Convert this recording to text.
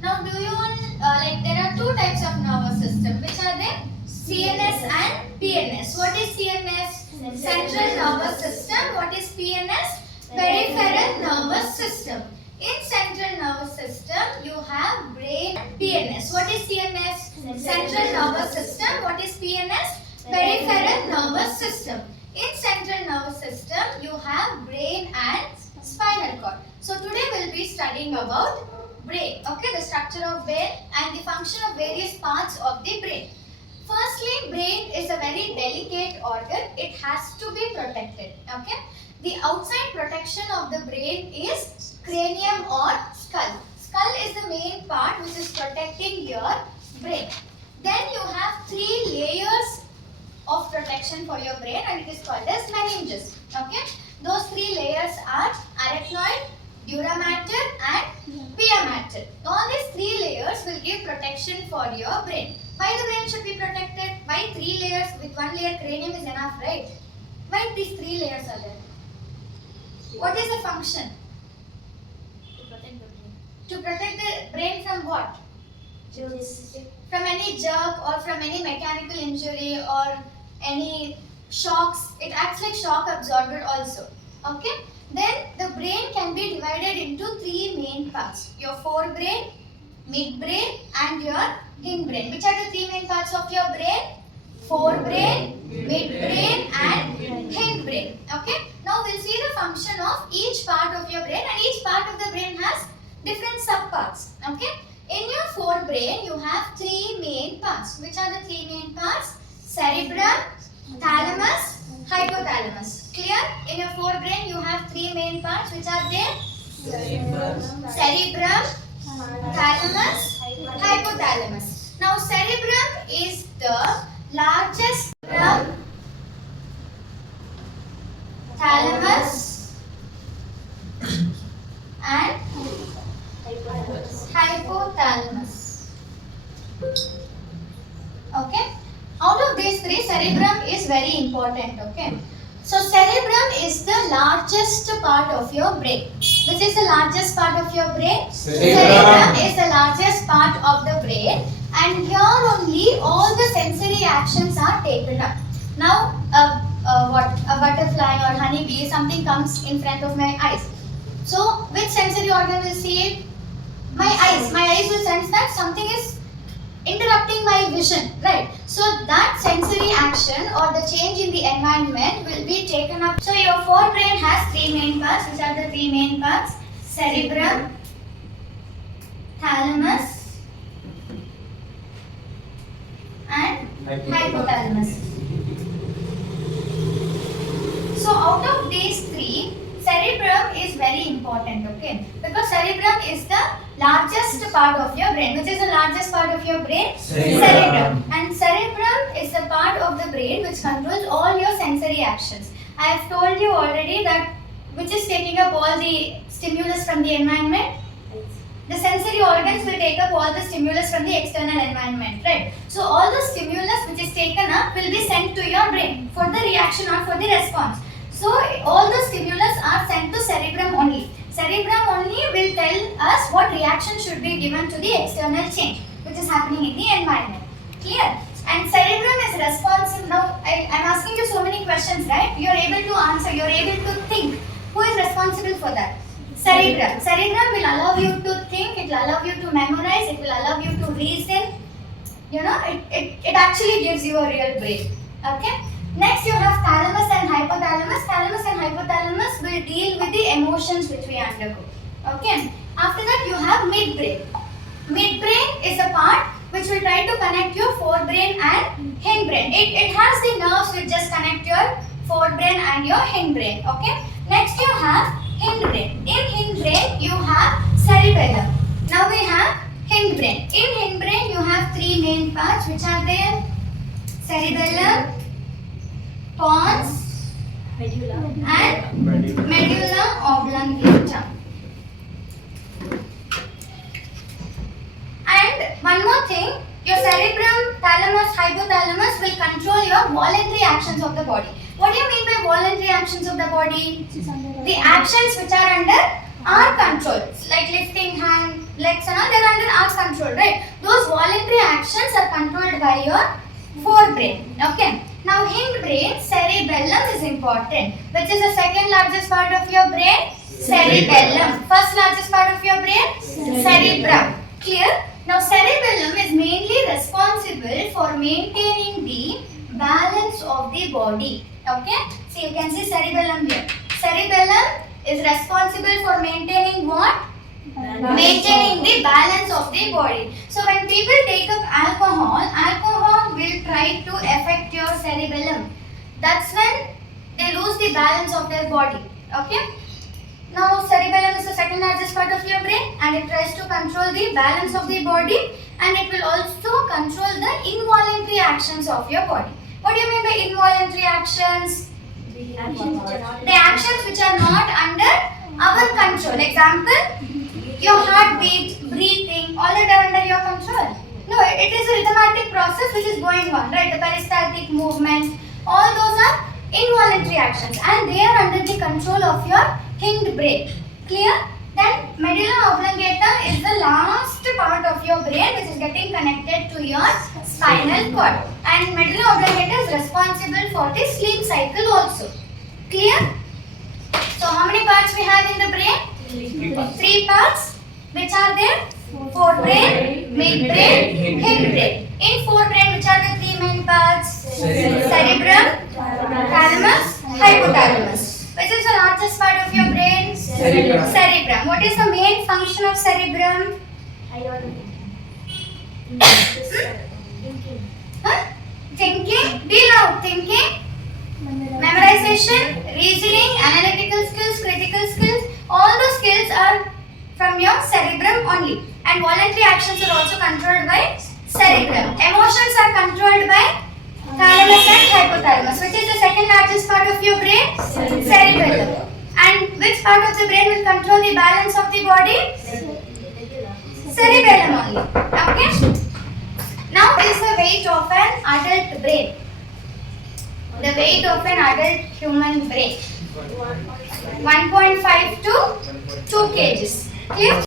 Now, do you there are two types of nervous system, which are there? CNS and PNS. What is CNS? Central nervous system. What is PNS? Peripheral nervous system. In central nervous system, you have brain and PNS. What is CNS? Central nervous system. What is PNS? Peripheral nervous system. In central nervous system, you have brain and spinal cord. So today we'll be studying about brain. Okay, the structure of brain and the function of various parts of the brain. Firstly, brain is a very delicate organ. It has to be protected. Okay. The outside protection of the brain is cranium or skull. Skull is the main part which is protecting your brain. Then you have three layers of protection for your brain, and it is called as meninges. Okay. Those three layers are arachnoid, dura mater and pia mater. All these three layers will give protection for your brain. Why the brain should be protected? Why three layers? With one layer cranium is enough, right? Why these three layers are there? What is the function? To protect the brain. To protect the brain from what? Germs. From any jerk or from any mechanical injury or any shocks. It acts like shock absorber also. Okay? Then the brain can be divided into three main parts. Your forebrain, midbrain and your hindbrain. Which are the three main parts of your brain? Forebrain, midbrain and hindbrain. Okay? Now we'll see the function of each part of your brain, and each part of the brain has different subparts. Okay? In your forebrain, you have three main parts. Which are the three main parts? Cerebrum, thalamus, hypothalamus. Clear? In your forebrain, you have three main parts. Which are there? Cerebrum, thalamus, hypothalamus. Now, cerebrum is the largest thalamus and hypothalamus. Okay. Out of these three, cerebrum is very important. Okay. So cerebrum is the largest part of your brain. Which is the largest part of your brain? Cerebrum is the largest part of the brain, and here only all the sensory actions are taken up. Now, a butterfly or honeybee, something comes in front of my eyes. So, which sensory organ will see it? My eyes. My eyes will sense that something is interrupting my vision, right? So that sensory action or the change in the environment will be taken up. So your forebrain has three main parts. Which are the three main parts? Cerebrum, thalamus and hypothalamus. So out of these three, cerebrum is very important, okay? Because cerebrum is the largest part of your brain. Which is the largest part of your brain? Cerebrum. And cerebrum is the part of the brain which controls all your sensory actions. I have told you already that which is taking up all the stimulus from the environment? The sensory organs will take up all the stimulus from the external environment, right? So all the stimulus which is taken up will be sent to your brain for the reaction or for the response. So all the stimulus are sent to cerebrum only. Cerebrum only will tell us what reaction should be given to the external change which is happening in the environment. Clear? And cerebrum is responsible. Now I'm asking you so many questions, right? You are able to answer, you are able to think. Who is responsible for that? Cerebrum. Cerebrum will allow you to think, it will allow you to memorize, it will allow you to reason. You know, it actually gives you a real brain. Okay? Next you have thalamus and hypothalamus. Thalamus and hypothalamus will deal with the emotions which we undergo. Okay? After that you have midbrain. Midbrain is a part which will try to connect your forebrain and hindbrain. It has the nerves which just connect your forebrain and your hindbrain. Okay? Next you have hindbrain. In hindbrain you have cerebellum. Now we have hindbrain. In hindbrain you have three main parts which are there: cerebellum, pons and medulla oblongata. And one more thing, your cerebrum, thalamus, hypothalamus will control your voluntary actions of the body. What do you mean by voluntary actions of the body? The actions which are under our control, like lifting hand, legs and all, they are under our control, right? Those voluntary actions are controlled by your forebrain. Okay. Now hindbrain, cerebellum is important. Which is the second largest part of your brain? Cerebellum. First largest part of your brain? Cerebrum. Clear? Now cerebellum is mainly responsible for maintaining the balance of the body. Okay? So you can see cerebellum here. Cerebellum is responsible for maintaining what? Maintaining the balance of the body. So when people take up alcohol, alcohol will try to affect your cerebellum. That's when they lose the balance of their body. Okay? Now cerebellum is the second largest part of your brain and it tries to control the balance of the body and it will also control the involuntary actions of your body. What do you mean by involuntary actions? The actions which are not under our control. Example, your heartbeat, breathing, all that are under your control. No, it is a rhythmatic process which is going on, right? The peristaltic movements, all those are involuntary actions and they are under the control of your hindbrain. Clear? Then medulla oblongata is the last part of your brain which is getting connected to your spinal cord. And medulla oblongata is responsible for the sleep cycle also. Clear? So how many parts we have in the brain? Three parts. Which are there? Forebrain, midbrain, hindbrain. In forebrain, which are the three main parts? Cerebrum, thalamus, hypothalamus. Which is the largest part of your brain? Cerebrum. What is the main function of cerebrum? Thinking. Be loud. Thinking. Memorization, reasoning, analytical skills, critical skills. All the skills are from your cerebrum only. And voluntary actions are also controlled by cerebrum. Emotions are controlled by thalamus and hypothalamus. Which is the second largest part of your brain? Cerebellum. And which part of the brain will control the balance of the body? Cerebellum only. Okay? Now is the weight of an adult brain. The weight of an adult human brain. 1.5 to 2 kgs. Clear?